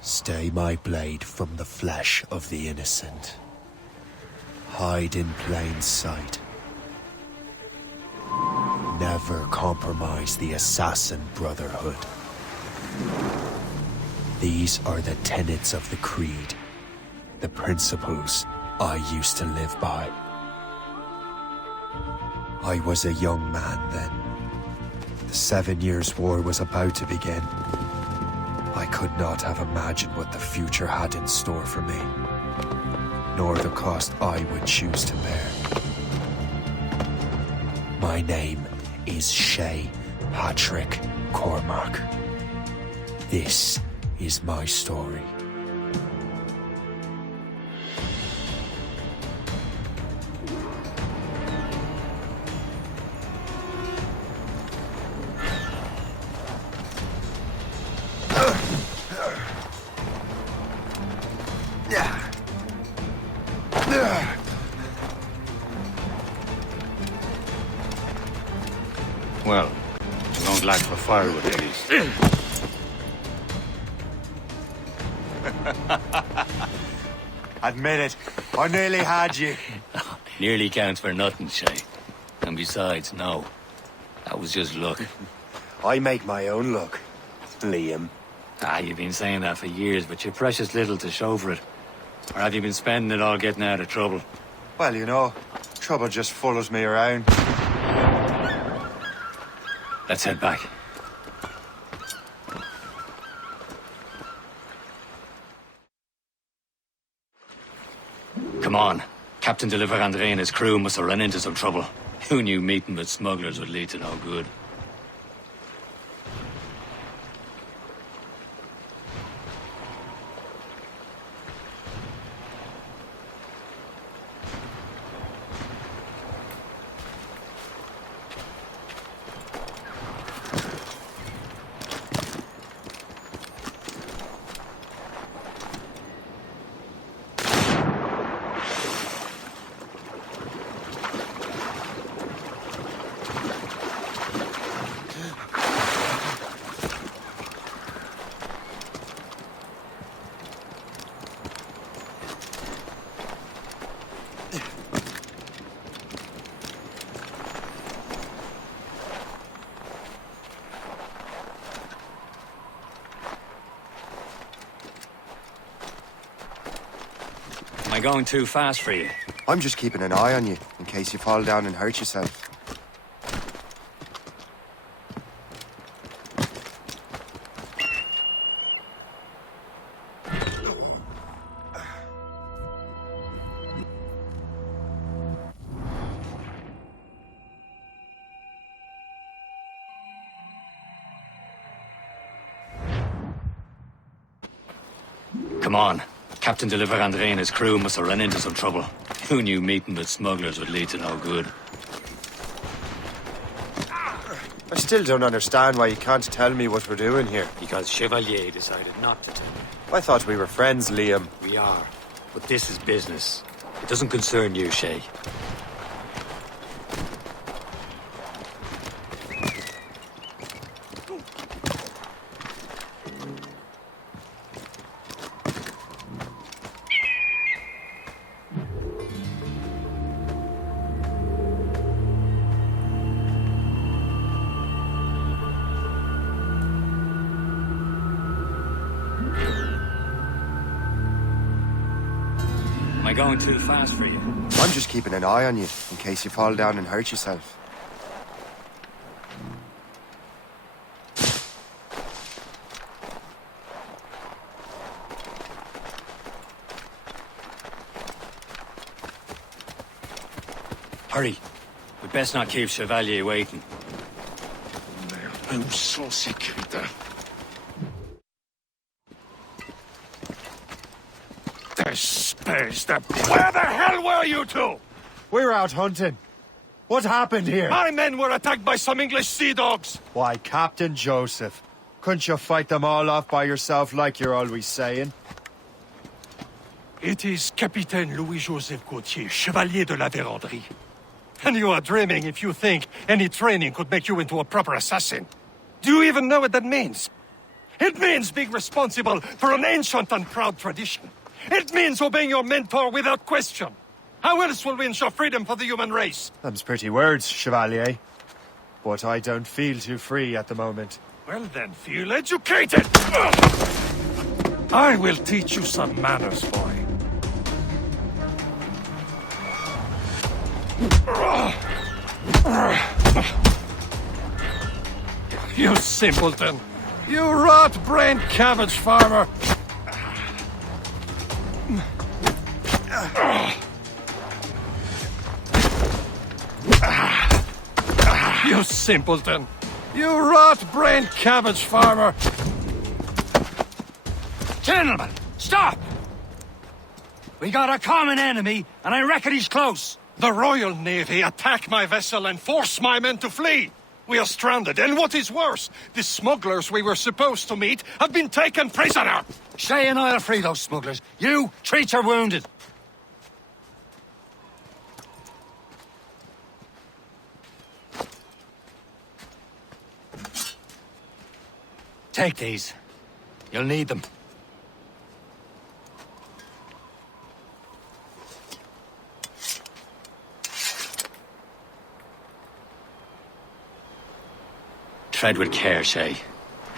Stay my blade from the flesh of the innocent. Hide in plain sight. Never compromise the assassin brotherhood. These are the tenets of the creed, the principles I used to live by. I was a young man then. The 7 Years' War was about to begin. I could not have imagined what the future had in store for me, nor the cost I would choose to bear. My name is Shay Patrick Cormac. This is my story. Well, you don't lack for firewood, at least. Admit it, I nearly had you. Nearly counts for nothing, Shay. And besides, no. That was just luck. I make my own luck, Liam. You've been saying that for years, but you're precious little to show for it. Or have you been spending it all getting out of trouble? Well, you know, trouble just follows me around. Let's head back. Come on. Captain Deliver Andre and his crew must have run into some trouble. Who knew meeting with smugglers would lead to no good? Am I going too fast for you? I'm just keeping an eye on you, in case you fall down and hurt yourself. Come on. Captain Deliver Andre and his crew must have run into some trouble. Who knew meeting with smugglers would lead to no good? I still don't understand why you can't tell me what we're doing here. Because Chevalier decided not to tell me. I thought we were friends, Liam. We are. But this is business. It doesn't concern you, Shay. Am I going too fast for you? I'm just keeping an eye on you, in case you fall down and hurt yourself. Hurry. We'd best not keep Chevalier waiting. Un sang sécuritaire. Where the hell were you two? We were out hunting. What happened here? My men were attacked by some English sea dogs. Why, Captain Joseph, couldn't you fight them all off by yourself like you're always saying? It is Capitaine Louis-Joseph Gauthier, Chevalier de la Vérendrye. And you are dreaming if you think any training could make you into a proper assassin. Do you even know what that means? It means being responsible for an ancient and proud tradition. It means obeying your mentor without question. How else will we ensure freedom for the human race? Them's pretty words, Chevalier. But I don't feel too free at the moment. Well then, feel educated! I will teach you some manners, boy. You simpleton! You rot-brained cabbage farmer! You simpleton! You rot-brained cabbage farmer! Gentlemen, stop! We got a common enemy, and I reckon he's close. The Royal Navy attack my vessel and force my men to flee! We are stranded, and what is worse, the smugglers we were supposed to meet have been taken prisoner! Shay and I'll free those smugglers. You, treat your wounded. Take these. You'll need them. Tread with care, Shay.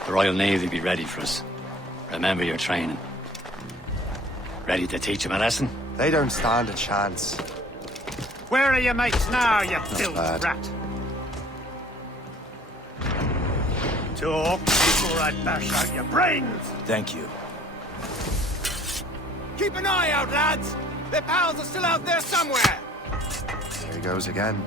The Royal Navy be ready for us. Remember your training. Ready to teach them a lesson? They don't stand a chance. Where are your mates now, you filthy bad. rat? Talk before I bash out your brains! Thank you. Keep an eye out, lads! Their pals are still out there somewhere! Here he goes again.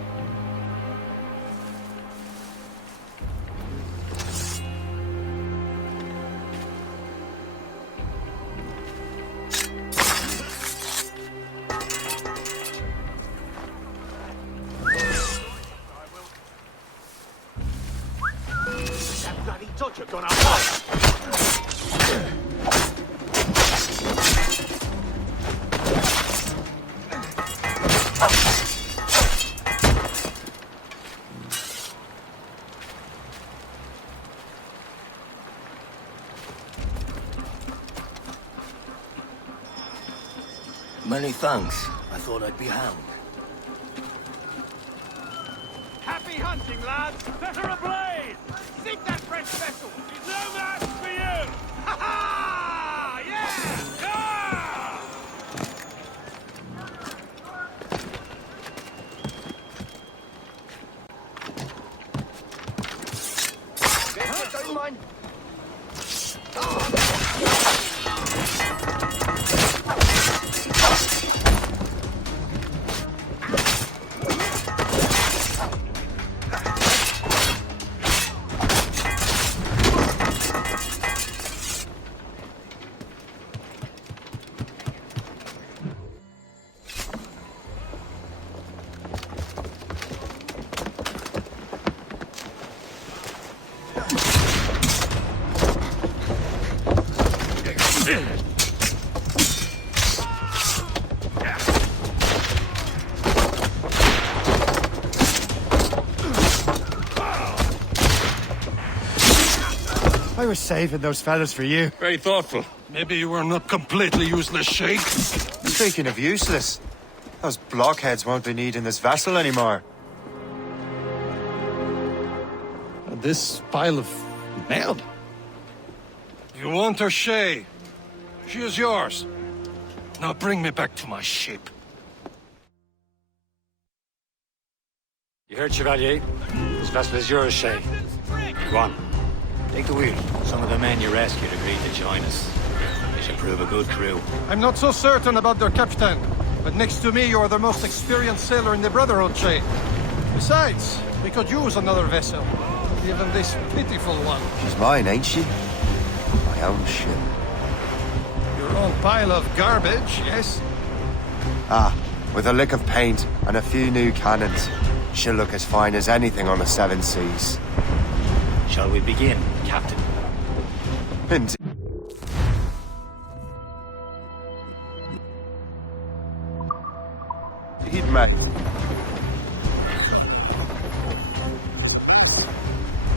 That bloody dodger gone up! Many thanks. I thought I'd be hanged. Happy hunting, lads! Set her ablaze! Sink that French vessel! She's no match for you! Ha ha! Yeah! Don't mind. I was saving those fellas for you. Very thoughtful. Maybe you were not completely useless, Sheikh. Speaking of useless, those blockheads won't be needing this vessel anymore. This pile of mail. You want her, Shay? She is yours. Now bring me back to my ship. You heard, Chevalier? This vessel is yours, Shay. Go on. Take the wheel. Some of the men you rescued agreed to join us. They should prove a good crew. I'm not so certain about their captain, but next to me you are the most experienced sailor in the Brotherhood, Shay. Besides, we could use another vessel. Even this pitiful one. She's mine, ain't she? My own ship. Your own pile of garbage, yes? Ah, with a lick of paint and a few new cannons. She'll look as fine as anything on the seven seas. Shall we begin, Captain? Indeed. Mate.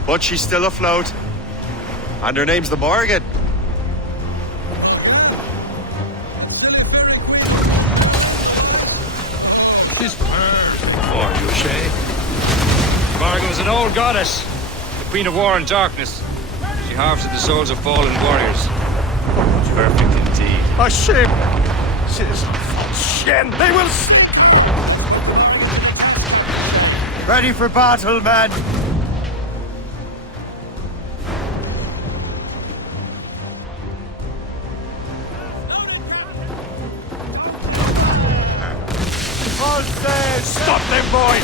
But she's still afloat. And her name's the Morgan. This bird for you, Shay. Margot's an old goddess, the queen of war and darkness. She harvests the souls of fallen warriors. Perfect indeed. A ship! Citizen von Shen, they will... Ready for battle, men! All said! Stop them, boy!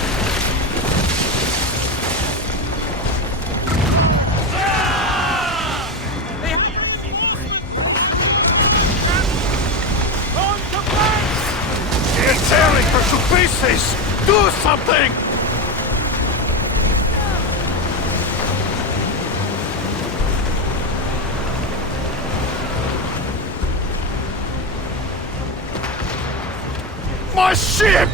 They're tearing her to pieces! Do something! My ship!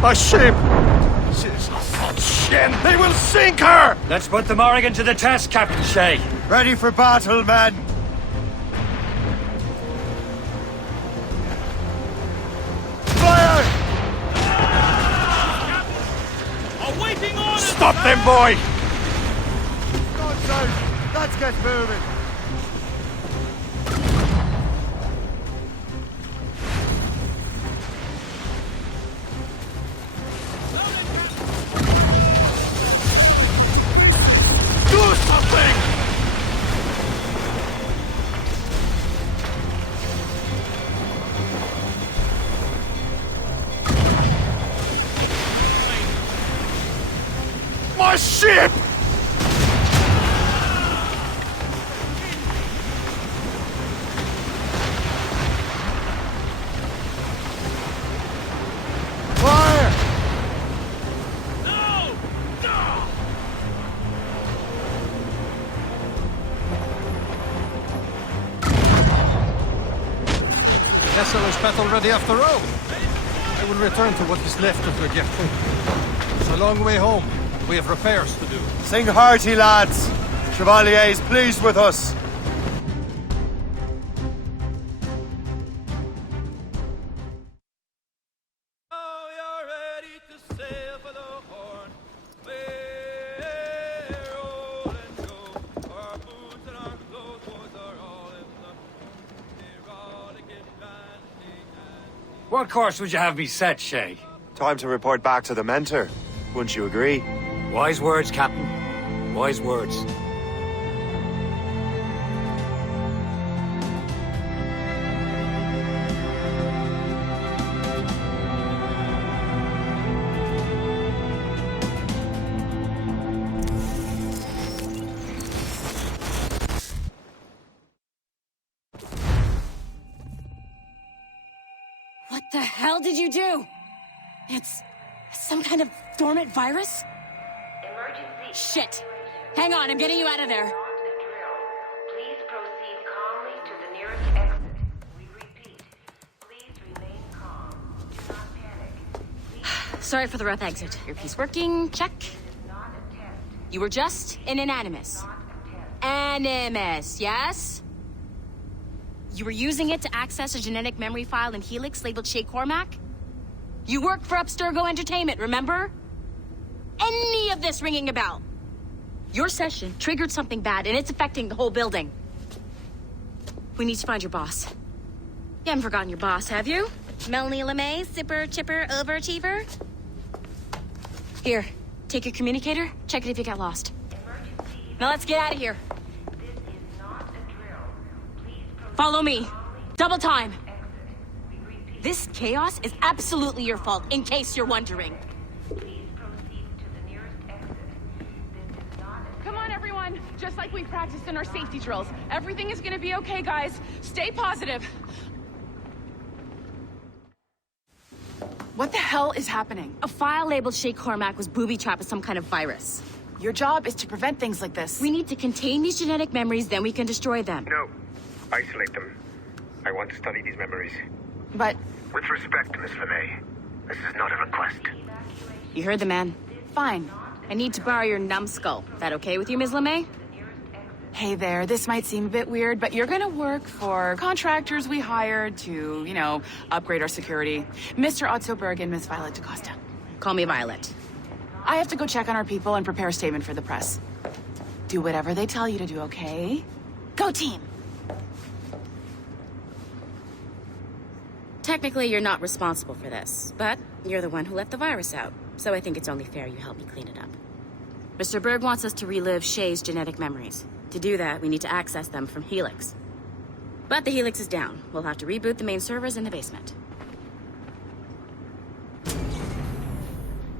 My ship! Citizen von Shen, they will sink her! Let's put the Morrigan to the test, Captain Shay. Ready for battle, men! Fire! Awaiting orders! Stop them, boy! Guns out! Let's get moving! Do something! My ship! Fire! No! No! Vessel is battle ready after all. I will return to what is left of the Gertrude. It's a long way home. We have repairs to do. Sing hearty, lads! Chevalier is pleased with us. Oh, you're ready to sail for the Horn. We're roll and go. Our boots and our clothes, boys, are all in the rollicking, ranting, and... What course would you have me set, Shay? Time to report back to the mentor. Wouldn't you agree? Wise words, Captain. Wise words. What the hell did you do? It's some kind of dormant virus? Emergency. Shit. Hang on, I'm getting you out of there. Not a drill. Please proceed calmly to the nearest exit. We repeat. Please remain calm. Do not panic. Sorry for the rough exit. Your piece working? Check. Not a test. You were just an animus. Not a test. Animus, yes? You were using it to access a genetic memory file in Helix labeled Shay Cormac? You worked for Abstergo Entertainment, remember? Any of this ringing a bell? Your session triggered something bad, and it's affecting the whole building. We need to find your boss. You haven't forgotten your boss, have you? Melanie LeMay, zipper, chipper, overachiever? Here, take your communicator, check it if you got lost. Emergency. Now let's get out of here. This is not a drill. Please proceed Follow me. Double time. exit. We repeat. This chaos is absolutely your fault, in case you're wondering. Please proceed to the nearest exit. This is not a... Come on, everyone. Just like we practiced in our safety drills. Everything is gonna be okay, guys. Stay positive. What the hell is happening? A file labeled Shay Cormac was booby-trapped with some kind of virus. Your job is to prevent things like this. We need to contain these genetic memories, then we can destroy them. No. Isolate them. I want to study these memories. But With respect, Miss LeMay, this is not a request. You heard the man. fine. I need to borrow your numbskull. That okay with you, Ms. LeMay? Hey there, this might seem a bit weird, but you're gonna work for contractors we hired to, you know, upgrade our security. Mr. Ottoberg and Miss Violet DaCosta. Call me Violet. I have to go check on our people and prepare a statement for the press. Do whatever they tell you to do, okay? Go team! Technically, you're not responsible for this, but you're the one who let the virus out, so I think it's only fair you help me clean it up. Mr. Berg wants us to relive Shay's genetic memories. To do that, we need to access them from Helix. But the Helix is down. We'll have to reboot the main servers in the basement.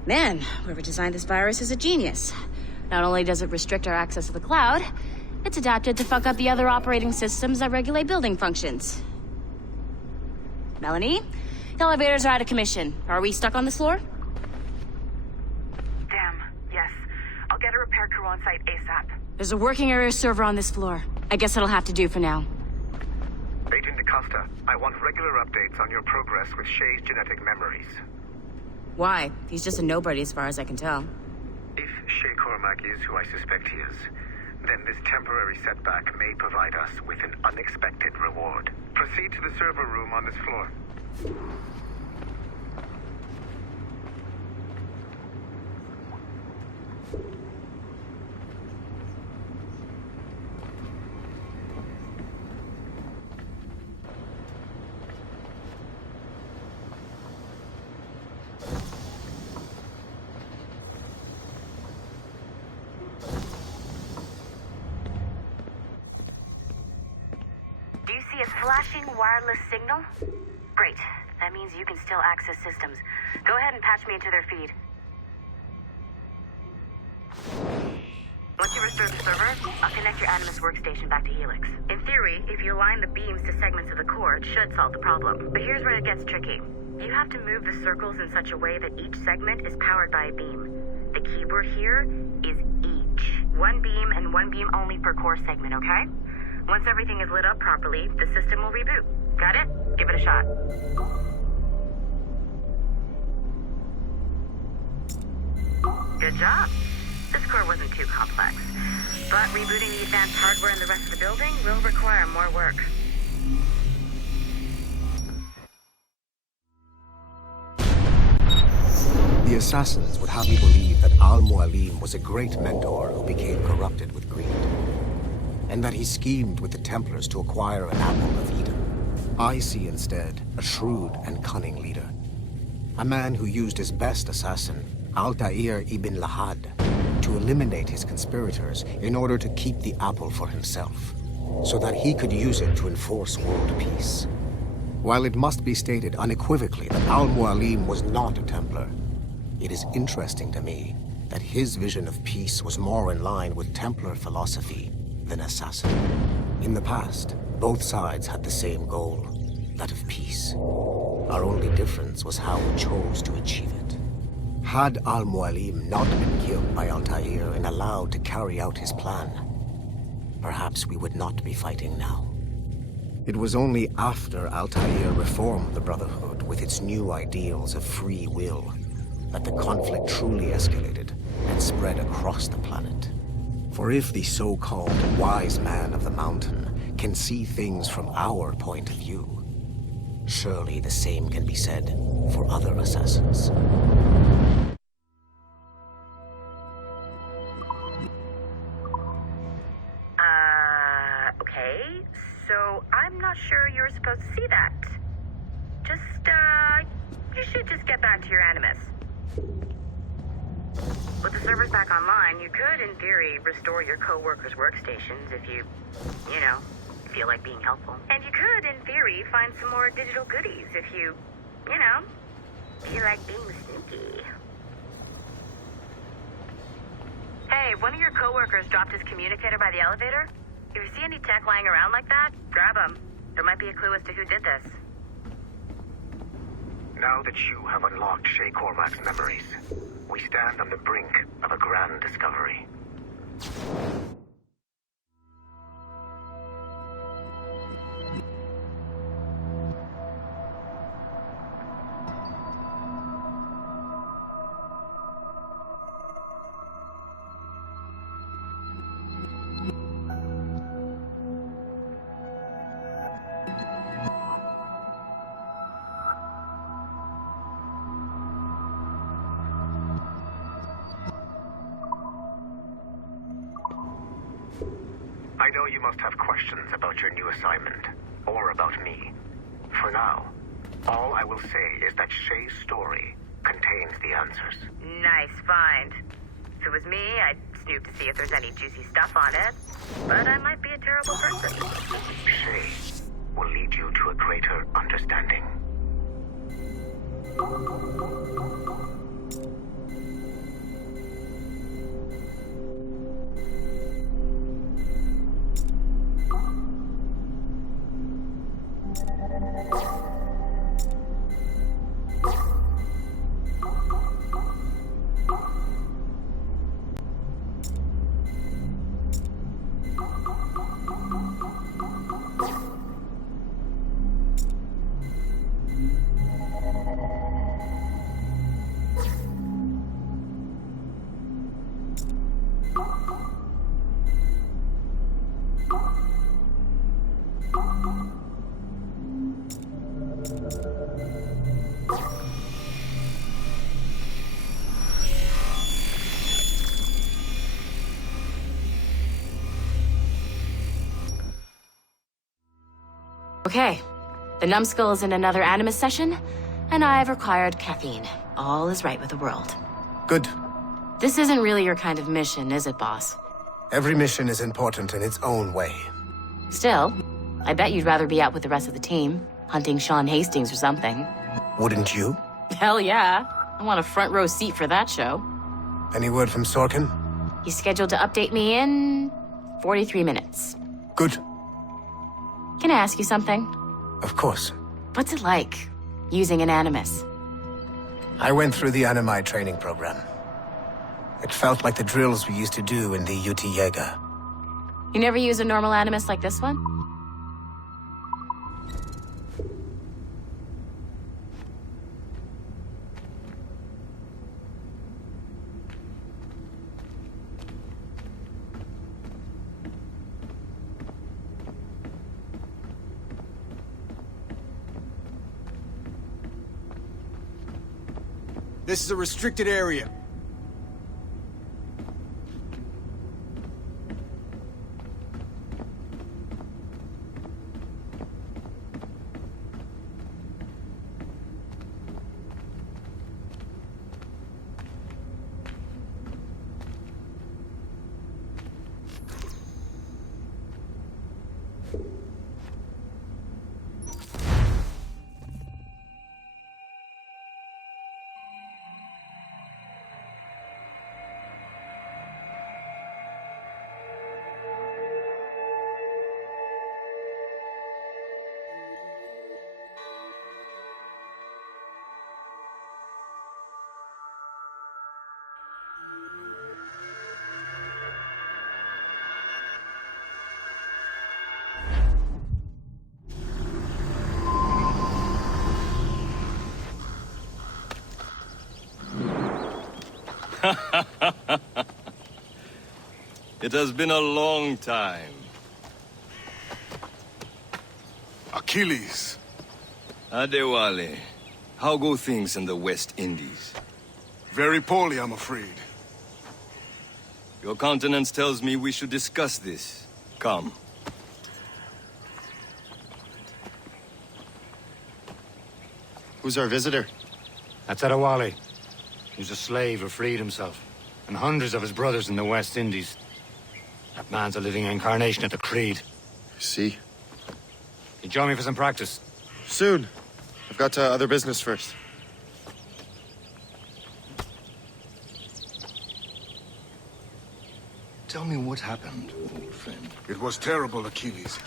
Man, whoever designed this virus is a genius. Not only does it restrict our access to the cloud, it's adapted to fuck up the other operating systems that regulate building functions. Melanie, the elevators are out of commission. Are we stuck on this floor? Damn, yes. I'll get a repair crew on site ASAP. There's a working area server on this floor. I guess it'll have to do for now. Agent DaCosta, I want regular updates on your progress with Shay's genetic memories. Why? He's just a nobody as far as I can tell. If Shay Cormac is who I suspect he is, then this temporary setback may provide us with an unexpected reward. Proceed to the server room on this floor. Do you see a flashing wireless signal? Great. That means you can still access systems. Go ahead and patch me into their feed. Once you restore the server, I'll connect your Animus workstation back to Helix. In theory, if you align the beams to segments of the core, it should solve the problem. But here's where it gets tricky. You have to move the circles in such a way that each segment is powered by a beam. The keyword here is each. One beam and one beam only per core segment, okay? Once everything is lit up properly, the system will reboot. Got it? Give it a shot. Good job. This core wasn't too complex. But rebooting the advanced hardware in the rest of the building will require more work. The assassins would have you believe that Al-Mualim was a great mentor who became corrupted with greed, and that he schemed with the Templars to acquire an apple of Eden. I see instead a shrewd and cunning leader, a man who used his best assassin, Altair ibn Lahad, to eliminate his conspirators in order to keep the apple for himself, so that he could use it to enforce world peace. While it must be stated unequivocally that Al-Mualim was not a Templar, it is interesting to me that his vision of peace was more in line with Templar philosophy than assassin. In the past, both sides had the same goal, that of peace. Our only difference was how we chose to achieve it. Had Al-Mualim not been killed by Altair and allowed to carry out his plan, perhaps we would not be fighting now. It was only after Altair reformed the Brotherhood with its new ideals of free will that the conflict truly escalated and spread across the planet. For if the so-called wise man of the mountain can see things from our point of view, surely the same can be said for other assassins. Okay. So I'm not sure you were supposed to see that. You should just get back to your Animus. With the servers back online, you could, in theory, restore your co-workers' workstations if you feel like being helpful. And you could, in theory, find some more digital goodies if you You know, you like being sneaky. Hey, one of your coworkers dropped his communicator by the elevator. If you see any tech lying around like that, grab them. There might be a clue as to who did this. Now that you have unlocked Shay Cormac's memories, we stand on the brink of a grand discovery. I know you must have questions about your new assignment, or about me. For now, all I will say is that Shay's story contains the answers. Nice find. If it was me, I'd snoop to see if there's any juicy stuff on it. But I might be a terrible person. Shay will lead you to a greater understanding. Okay, the numbskull is in another Animus session, and I've required caffeine. All is right with the world. Good. This isn't really your kind of mission, is it, boss? Every mission is important in its own way. Still, I bet you'd rather be out with the rest of the team, hunting Sean Hastings or something. Wouldn't you? Hell yeah. I want a front row seat for that show. Any word from Sorkin? He's scheduled to update me in 43 minutes. Good. Can I ask you something? Of course. What's it like, using an Animus? I went through the Animi training program. It felt like the drills we used to do in the UT Jaeger. You never use a normal Animus like this one? This is a restricted area. It has been a long time. Achilles. Adewale, how go things in the West Indies? Very poorly, I'm afraid. Your countenance tells me we should discuss this. Come. Who's our visitor? That's Adewale. He's a slave who freed himself, and hundreds of his brothers in the West Indies. That man's a living incarnation of the Creed. See? You join me for some practice? Soon. I've got other business first. Tell me what happened, old friend. It was terrible, Achilles.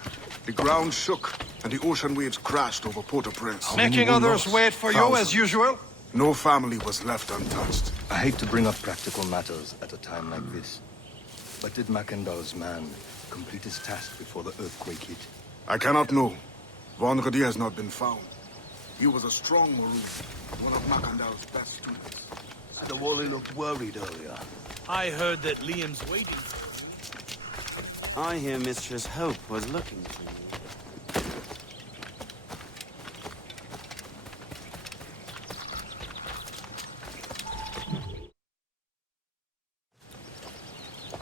The ground shook, and the ocean waves crashed over Port-au-Prince. Making others wait for you as usual? No family was left untouched. I hate to bring up practical matters at a time like this. But did Mackandal's man complete his task before the earthquake hit? I cannot know. Vonredi has not been found. He was a strong Maroon, one of Mackandal's best students. The Wally looked worried earlier. I heard that Liam's waiting. I hear Mistress Hope was looking for you.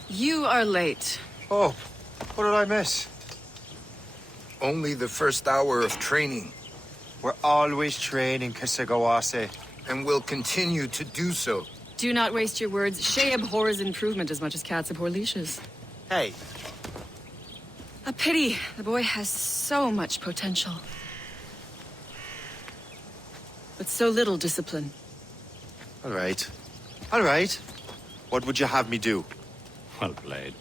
You are late. Oh, what did I miss? Only the first hour of training. We're always training, Kisagawase. And will continue to do so. Do not waste your words. Shay abhors improvement as much as cats abhor leashes. Hey. A pity. The boy has so much potential. But so little discipline. All right. All right. What would you have me do? Well played.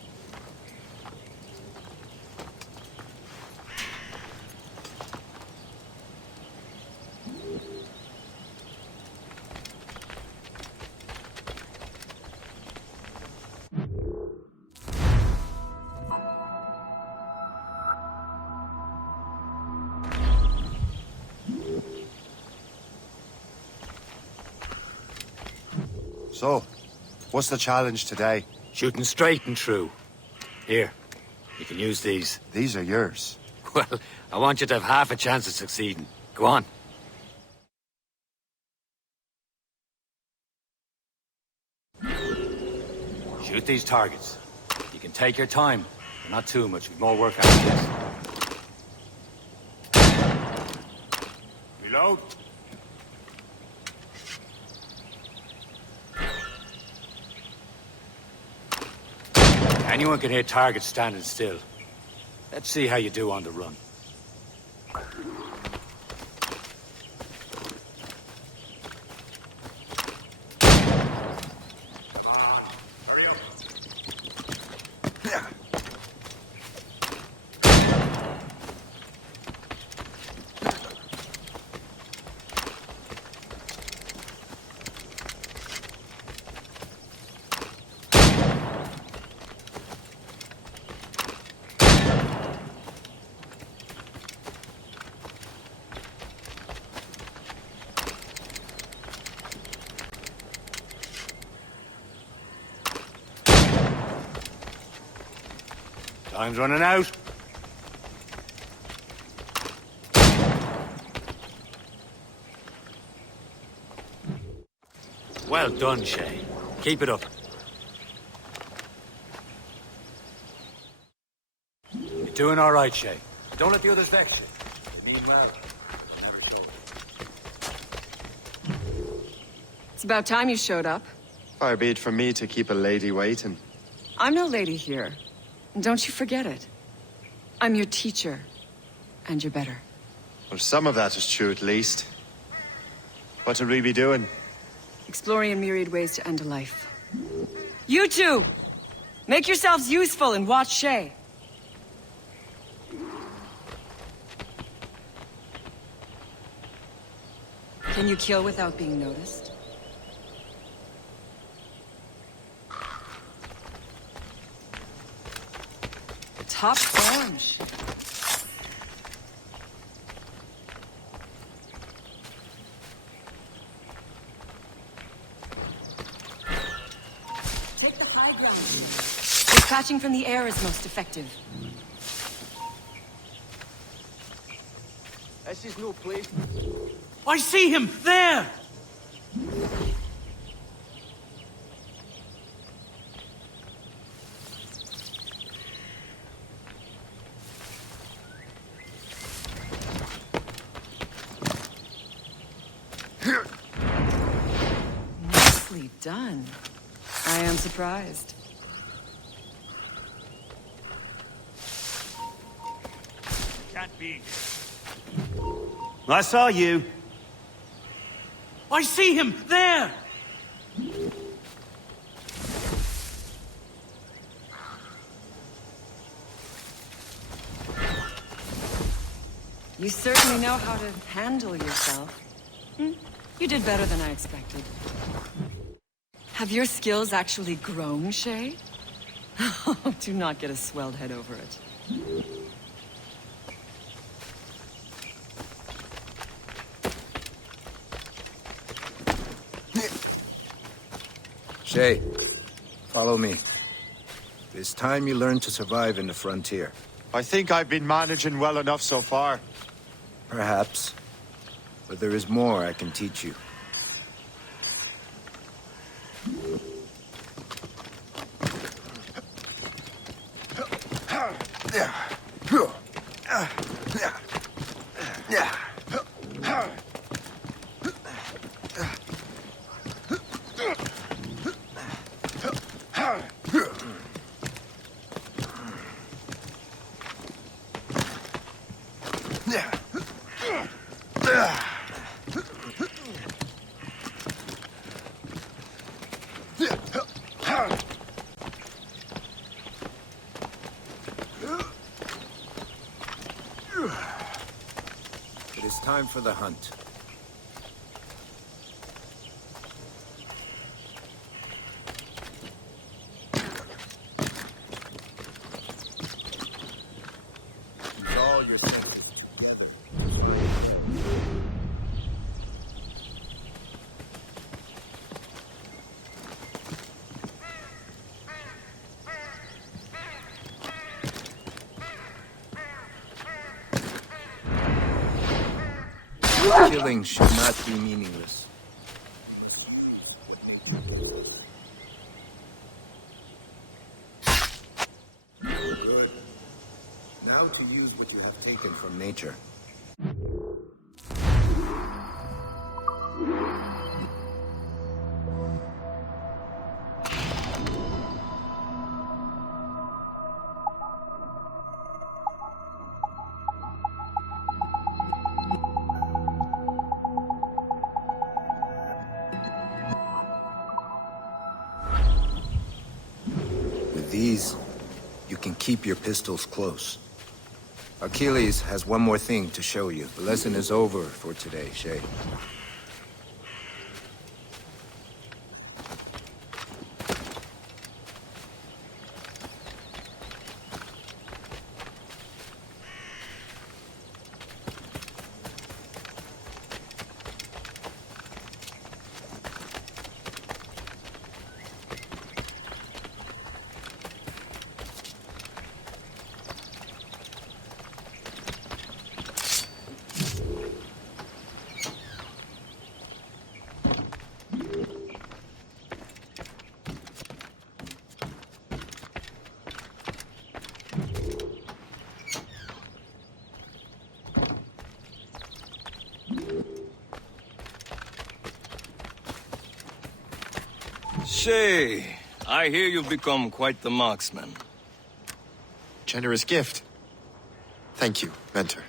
So, what's the challenge today? Shooting straight and true. Here, you can use these. These are yours. Well, I want you to have half a chance of succeeding. Go on. Shoot these targets. You can take your time, but not too much. With more work after this. Reload. Anyone can hit targets standing still. Let's see how you do on the run. Time's running out. Well done, Shay. Keep it up. You're doing all right, Shay. Don't let the others vex you. They mean well. Never show it. It's about time you showed up. Far be it from me to keep a lady waiting. I'm no lady here. And don't you forget it. I'm your teacher. And you're better. Well, some of that is true at least. What will we be doing? Exploring a myriad ways to end a life. You two! Make yourselves useful and watch Shay. Can you kill without being noticed? Top orange. Take the high ground. Dispatching from the air is most effective. This is no place. I see him! There! Nicely done. I am surprised. Can't be. I saw you. I see him! There! You certainly know how to handle yourself. You did better than I expected. Have your skills actually grown, Shay? Do not get a swelled head over it. Shay, follow me. It's time you learn to survive in the frontier. I think I've been managing well enough so far. Perhaps. But there is more I can teach you. It is time for the hunt. Use all your strength together. Killing should not be meaningless. Good. Now to use what you have taken from nature. With these, you can keep your pistols close. Achilles has one more thing to show you. The lesson is over for today, Shay. Shay, I hear you've become quite the marksman. Generous gift. Thank you, Mentor.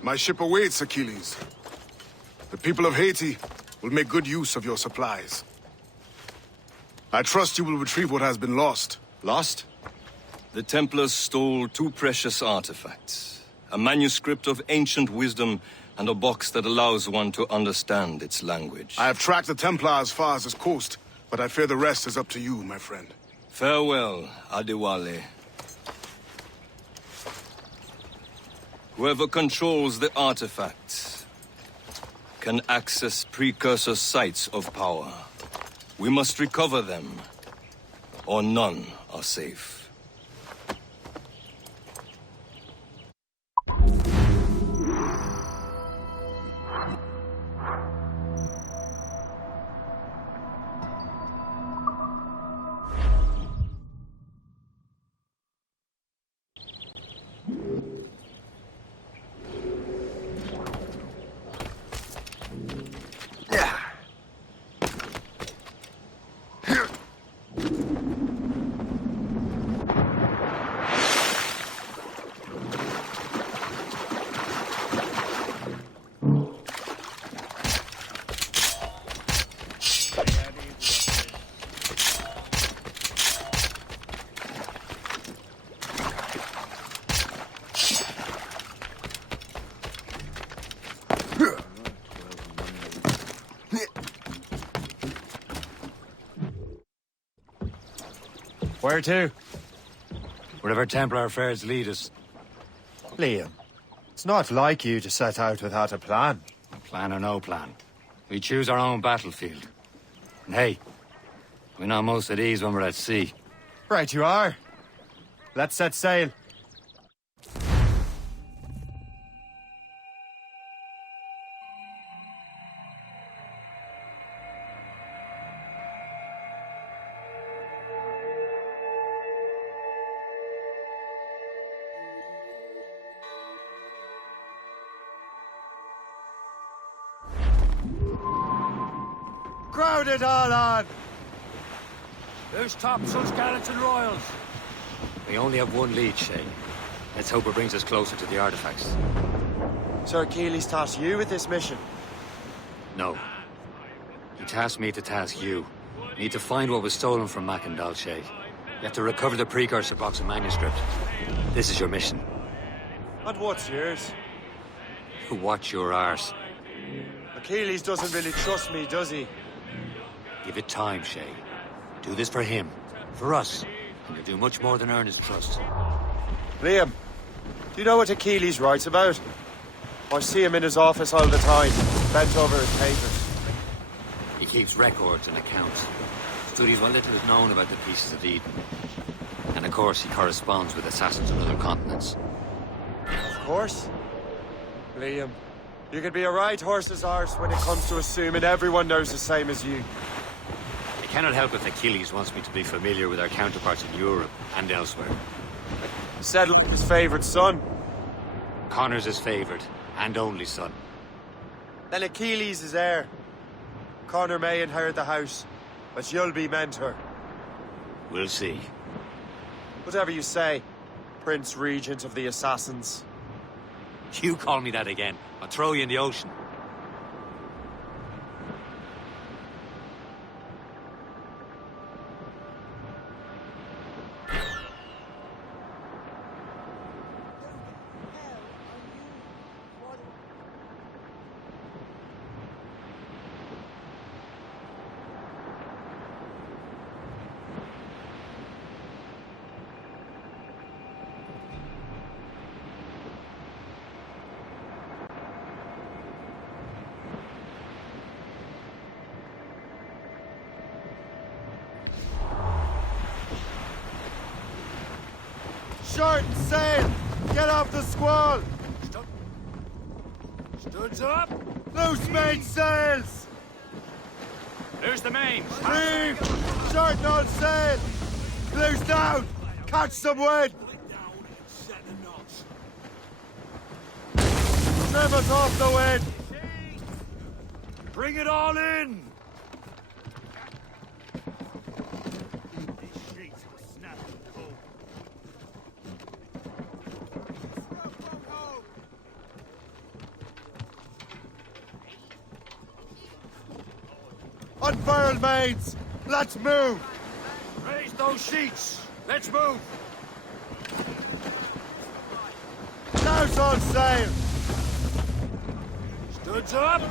My ship awaits, Achilles. The people of Haiti will make good use of your supplies. I trust you will retrieve what has been lost. Lost? The Templars stole 2 precious artifacts. A manuscript of ancient wisdom and a box that allows one to understand its language. I have tracked the Templar as far as this coast, but I fear the rest is up to you, my friend. Farewell, Adewale. Whoever controls the artifacts can access precursor sites of power. We must recover them, or none are safe. Where to? Wherever Templar affairs lead us. Liam, it's not like you to set out without a plan. Plan or no plan. We choose our own battlefield. And hey, we know most of these when we're at sea. Right you are. Let's set sail. Crowd it all on! Who's topsails, gallants, and royals? We only have one lead, Shay. Let's hope it brings us closer to the artifacts. Sir Keeley's tasked you with this mission. No. He tasked me to task you. You need to find what was stolen from Mackandal, Shay. You have to recover the precursor box of manuscript. This is your mission. And what's yours? Watch your arse. Achilles doesn't really trust me, does he? Give it time, Shay. Do this for him, for us, and you'll do much more than earn his trust. Liam, do you know what Achilles writes about? I see him in his office all the time, bent over his papers. He keeps records and accounts. Studies what little is known about the pieces of Eden. And of course, he corresponds with assassins on other continents. Of course. Liam, you can be a right horse's arse when it comes to assuming everyone knows the same as you. I cannot help if Achilles wants me to be familiar with our counterparts in Europe and elsewhere. Said his favourite son. Connor's his favourite and only son. Then Achilles is heir. Connor may inherit the house, but you'll be mentor. We'll see. Whatever you say, Prince Regent of the Assassins. You call me that again, I'll throw you in the ocean. Short sail! Get off the squall! Studs up! Loose main sails! There's the main! Reef! Short all sail! Loose down! Catch some wind! Trim us off the wind! Bring it all in! Unfurl mains! Let's move! Raise those sheets! Let's move! Now's all sail! Studs up!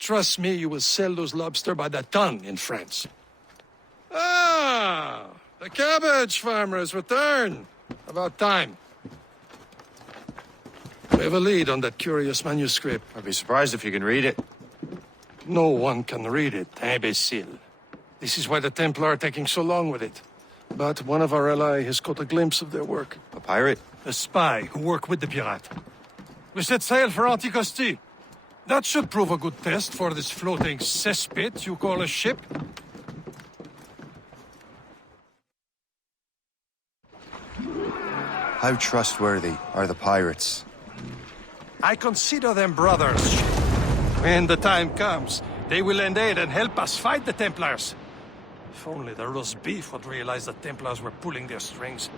Trust me, you will sell those lobster by the ton in France. Ah! The cabbage farmer has returned. About time. We have a lead on that curious manuscript. I'd be surprised if you can read it. No one can read it, imbecile. This is why the Templar are taking so long with it. But one of our allies has caught a glimpse of their work. A pirate? A spy who worked with the pirate. We set sail for Anticosti. That should prove a good test for this floating cesspit you call a ship. How trustworthy are the pirates? I consider them brothers. When the time comes, they will lend aid and help us fight the Templars. If only the roast beef would realize the Templars were pulling their strings.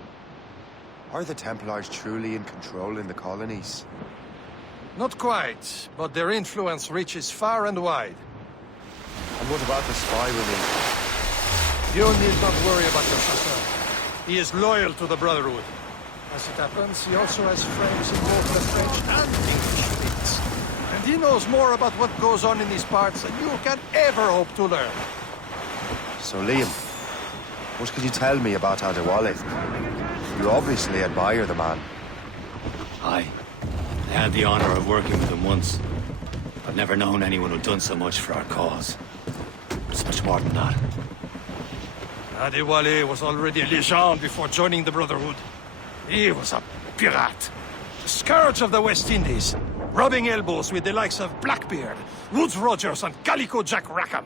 Are the Templars truly in control in the colonies? Not quite, but their influence reaches far and wide. And what about the spy release? You need not worry about your chasseur. He is loyal to the Brotherhood. As it happens, he also has friends in both the French and English fleets. And he knows more about what goes on in these parts than you can ever hope to learn. So, Liam, what can you tell me about Adewale? You obviously admire the man. Aye. I had the honor of working with him once. I've never known anyone who'd done so much for our cause. It's much more than that. Adewale was already a legend before joining the Brotherhood. He was a pirate. The scourge of the West Indies. Rubbing elbows with the likes of Blackbeard, Woodes Rogers, and Calico Jack Rackham.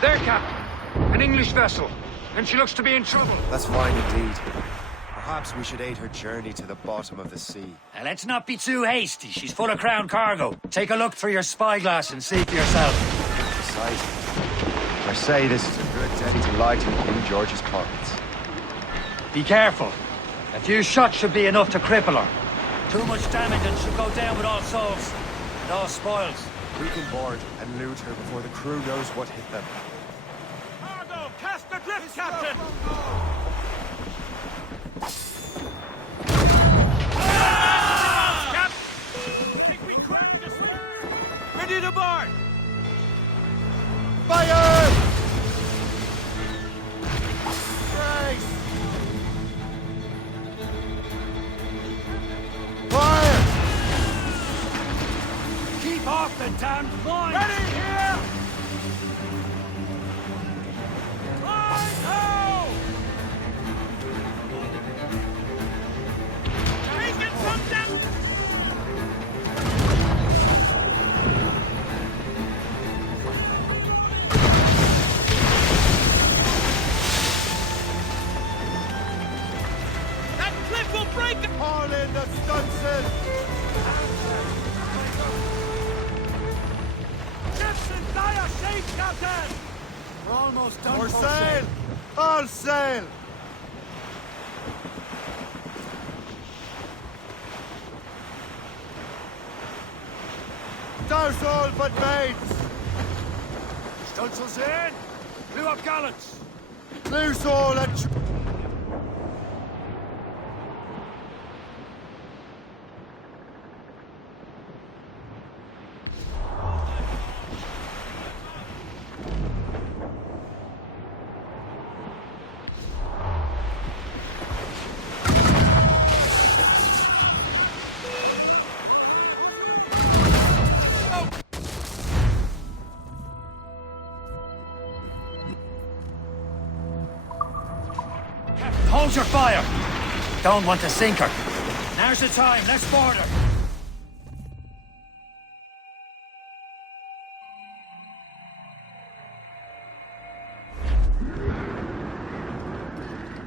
There, Captain. An English vessel. And she looks to be in trouble. That's fine indeed. Perhaps we should aid her journey to the bottom of the sea. Now, let's not be too hasty. She's full of Crown cargo. Take a look through your spyglass and see for yourself. I say this is a good day to lighten King George's pockets. Be careful. A few shots should be enough to cripple her. Too much damage and she'll go down with all souls. And all spoils. We can board and loot her before the crew knows what hit them. Cargo! Cast adrift, Captain! Cap! Think we cracked the stern? Ready to board! Fire! Brace! Fire! Keep off the damn line! Ready here! Line ho! Taking some damn... That cliff will break the... Haul in the stunsail! Ships in dire shape, Captain! We're almost done. More sail! All sail! Douse all but mates! Stunsails in! Blew up gallants! Loose all and... Hold your fire! Don't want to sink her. Now's the time, let's board her.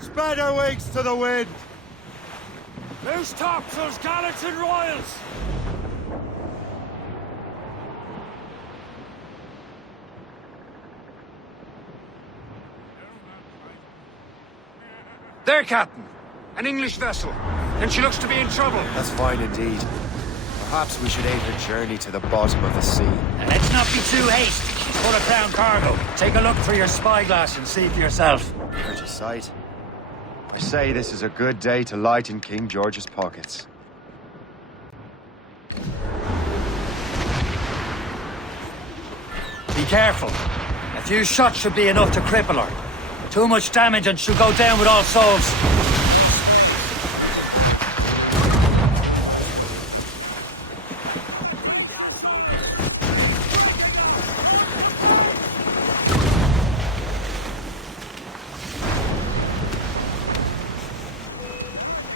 Spread our wings to the wind! Loose topsails, gallants and royals! There, Captain. An English vessel. And she looks to be in trouble. That's fine indeed. Perhaps we should aid her journey to the bottom of the sea. Now, let's not be too hasty. She's full of Crown cargo. Take a look through your spyglass and see for yourself. Out of sight. I say this is a good day to lighten King George's pockets. Be careful. A few shots should be enough to cripple her. Too much damage and she'll go down with all souls.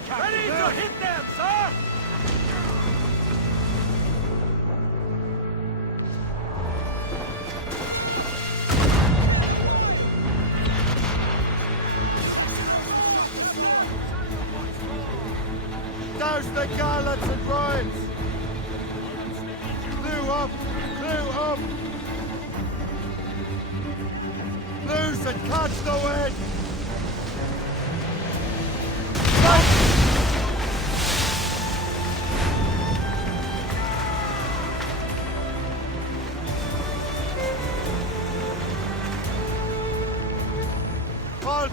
Ready to hit them, sir! up! Crew up! Loose and catch the wind! Halt!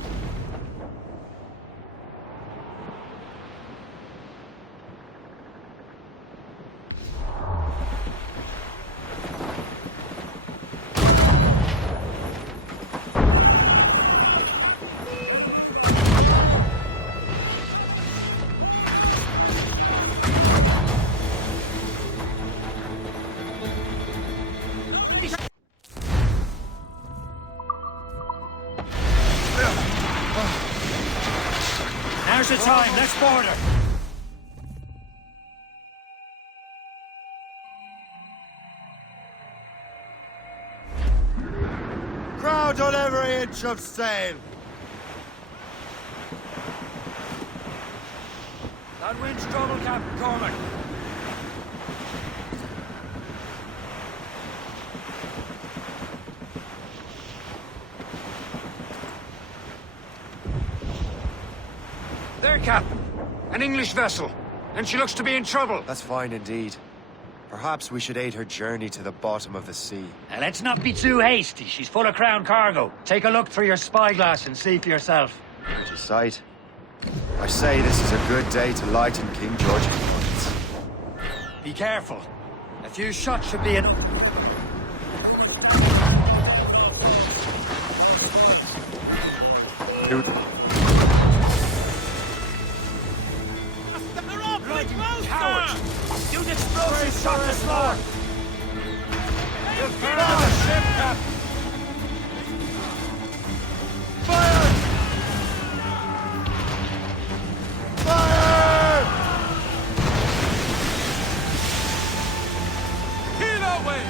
Now's the time, let's board her. Crowd on every inch of sail! That wind's trouble, Captain Cormac. There, Captain. An English vessel. And she looks to be in trouble. That's fine indeed. Perhaps we should aid her journey to the bottom of the sea. Now, let's not be too hasty. She's full of crown cargo. Take a look through your spyglass and see for yourself. Pretty sight. I say this is a good day to lighten King George's points. Be careful. A few shots should be in... Coward! Use explosives shot the floor! You'll burn on the ship, Captain! Fire! Fire! Kilo away!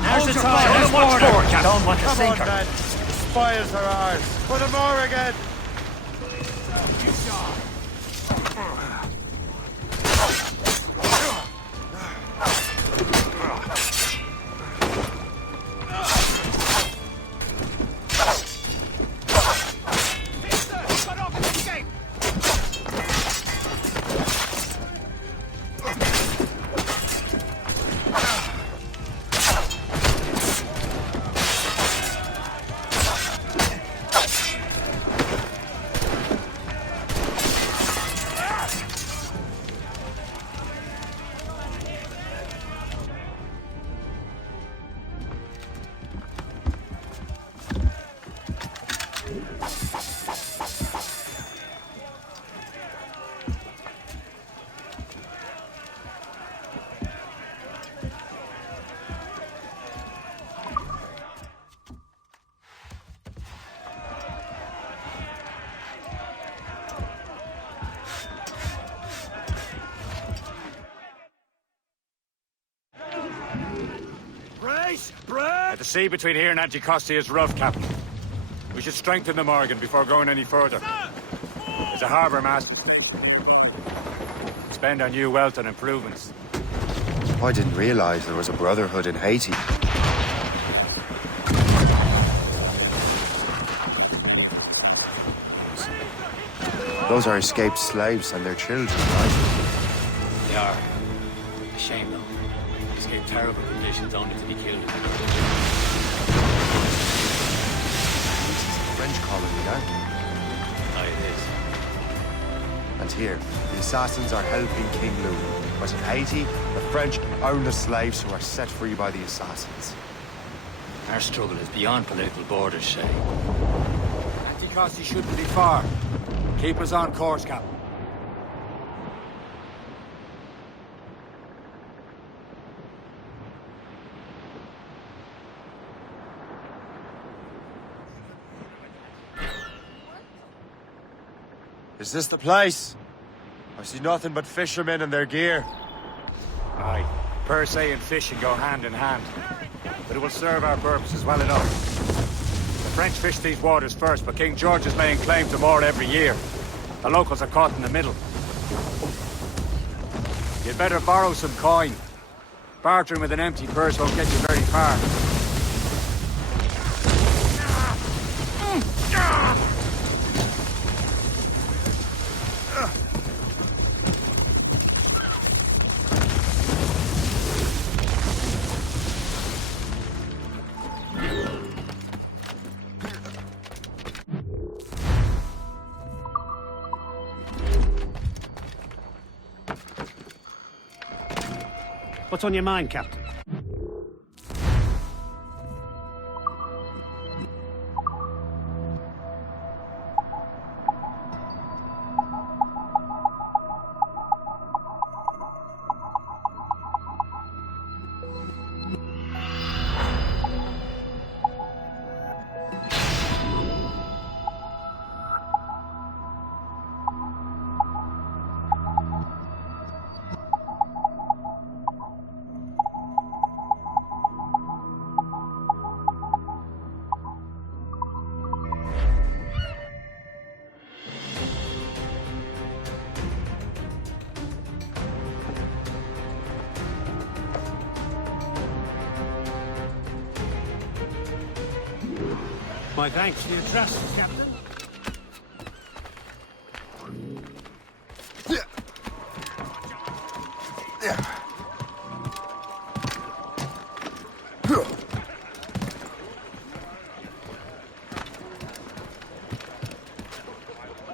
Now's the time, let's board her! Don't want to Come sink on, her. men. The spoils are ours. For the more again! The sea between here and Anticosti is rough, Captain. We should strengthen the Morgan before going any further. There's a harbour master. Spend our new wealth on improvements. I didn't realize there was a brotherhood in Haiti. Those are escaped slaves and their children, right? They are. A shame, though. Escaped terrible conditions only to be killed. French colony, aren't they? Aye, it is. And here, the assassins are helping King Louis. But in Haiti, the French own the slaves who are set free by the assassins. Our struggle is beyond political borders, Shay. Anticosti shouldn't be far. Keep us on course, Captain. Is this the place? I see nothing but fishermen and their gear. Aye. Per se and fishing go hand in hand. But it will serve our purposes well enough. The French fish these waters first, but King George is laying claim to more every year. The locals are caught in the middle. You'd better borrow some coin. Bartering with an empty purse won't get you very far. What's on your mind, Captain? My thanks for your trust, Captain.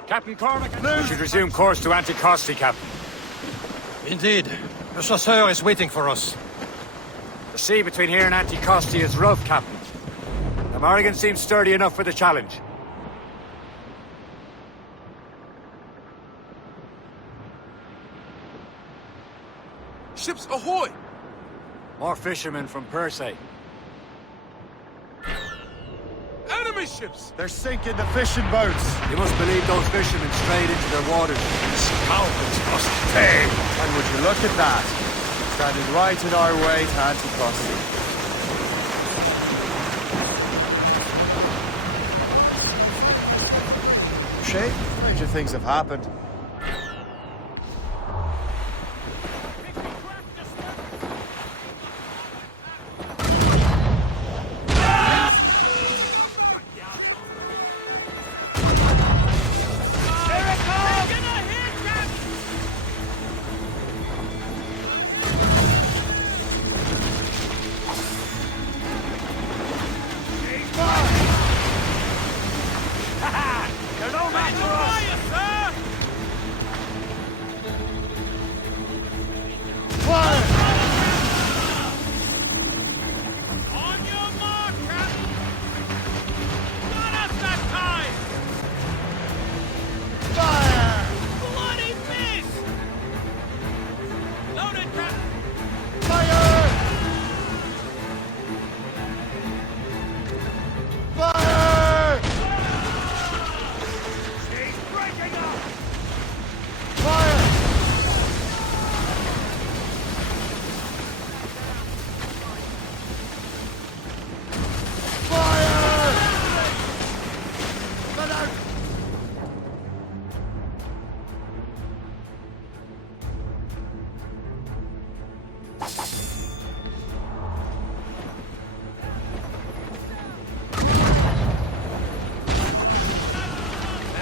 Captain Cormac, we should resume course to Anticosti, Captain. Indeed. The chasseur is waiting for us. The sea between here and Anticosti is rough, Captain. The Morrigan seems sturdy enough for the challenge. Ships ahoy! More fishermen from Persay. Enemy ships! They're sinking the fishing boats. You must believe those fishermen strayed into their waters. Scoundrels must pay! And would you look at that? Standing right in our way to Anticosti. Shay, stranger things have happened.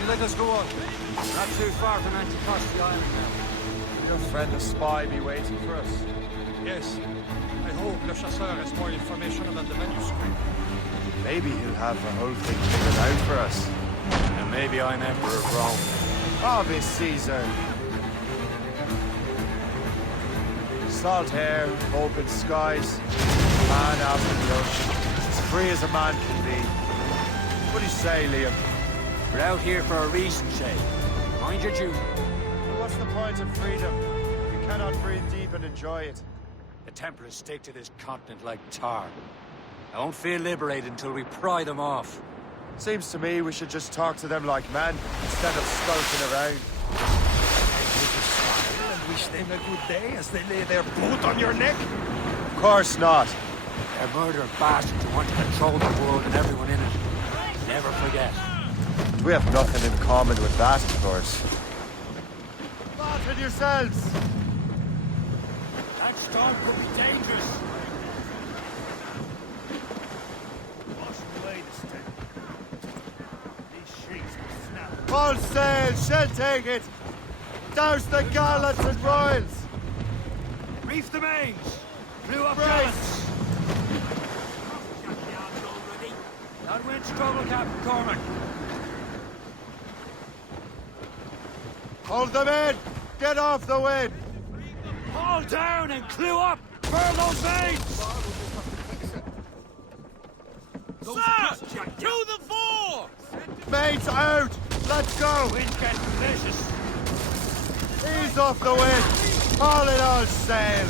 Let us go on. Not too far from Anticosti Island now. Your friend the spy be waiting for us. Yes. I hope Le Chasseur has more information about the manuscript. Maybe he'll have the whole thing figured out for us. And maybe I'm Emperor of Rome. Obvious Caesar. Salt air, open skies, man out in the ocean. As free as a man can be. What do you say, Liam? We're out here for a reason, Shay. Mind your duty. But what's the point of freedom? We cannot breathe deep and enjoy it. The Templars stick to this continent like tar. I won't feel liberated until we pry them off. Seems to me we should just talk to them like men, instead of skulking around. And wish them a good day as they lay their boot on your neck? Of course not. They're murdering bastards who want to control the world and everyone in it. Never forget. We have nothing in common with that, of course. Battle yourselves! That storm could be dangerous. Wash away the stink. These sheets will snap. All sail! Shall take it! Douse the gallants and royals! Reef the mains! Blew up Brace! gallants! Not win struggle, Captain Cormac. Hold them in! Get off the wind! Haul down and clew up! Burn those mains! Sir! To the fore! Mates out! Let's go! Wind gets vicious. Ease off the wind! Haul it all sail!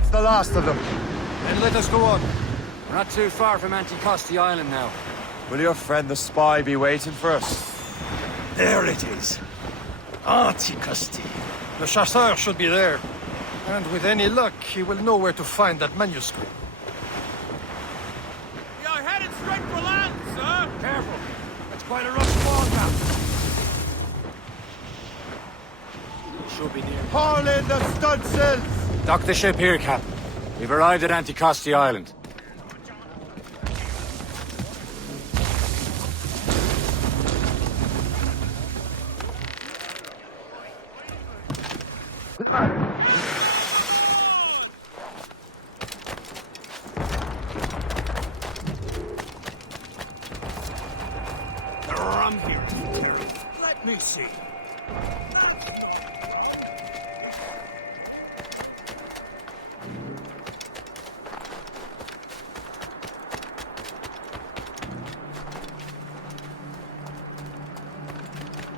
It's the last of them. Then let us go on. We're not too far from Anticosti Island now. Will your friend the spy be waiting for us? There it is. Anticosti. Le chasseur should be there. And with any luck, he will know where to find that manuscript. We are headed straight for land, sir! Careful! That's quite a rough wall, Cap. Should be near. Haul in the stunsails! Dock the ship here, Cap. We've arrived at Anticosti Island. The rum here is terrible. Let me see.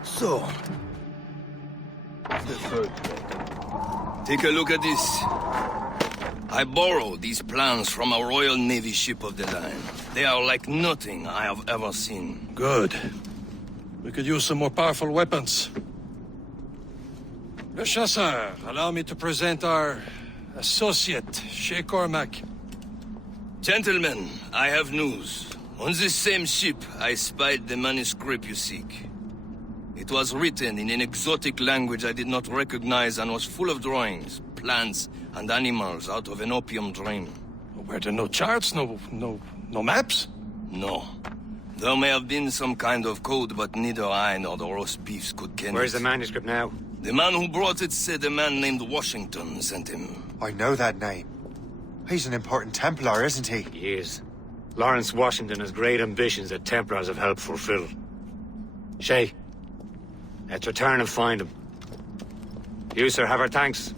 So, take a look at this. I borrowed these plans from a Royal Navy ship of the line. They are like nothing I have ever seen. Good. We could use some more powerful weapons. Le Chasseur, allow me to present our associate, Shay Cormac. Gentlemen, I have news. On this same ship, I spied the manuscript you seek. It was written in an exotic language I did not recognize and was full of drawings, plants, and animals out of an opium dream. Were there no charts, no maps? No. There may have been some kind of code, but neither I nor the roast beefs could ken Where's it. the manuscript now? The man who brought it said a man named Washington sent him. I know that name. He's an important Templar, isn't he? He is. Lawrence Washington has great ambitions that Templars have helped fulfill. Shay, let's return and find him. You, sir, have our thanks.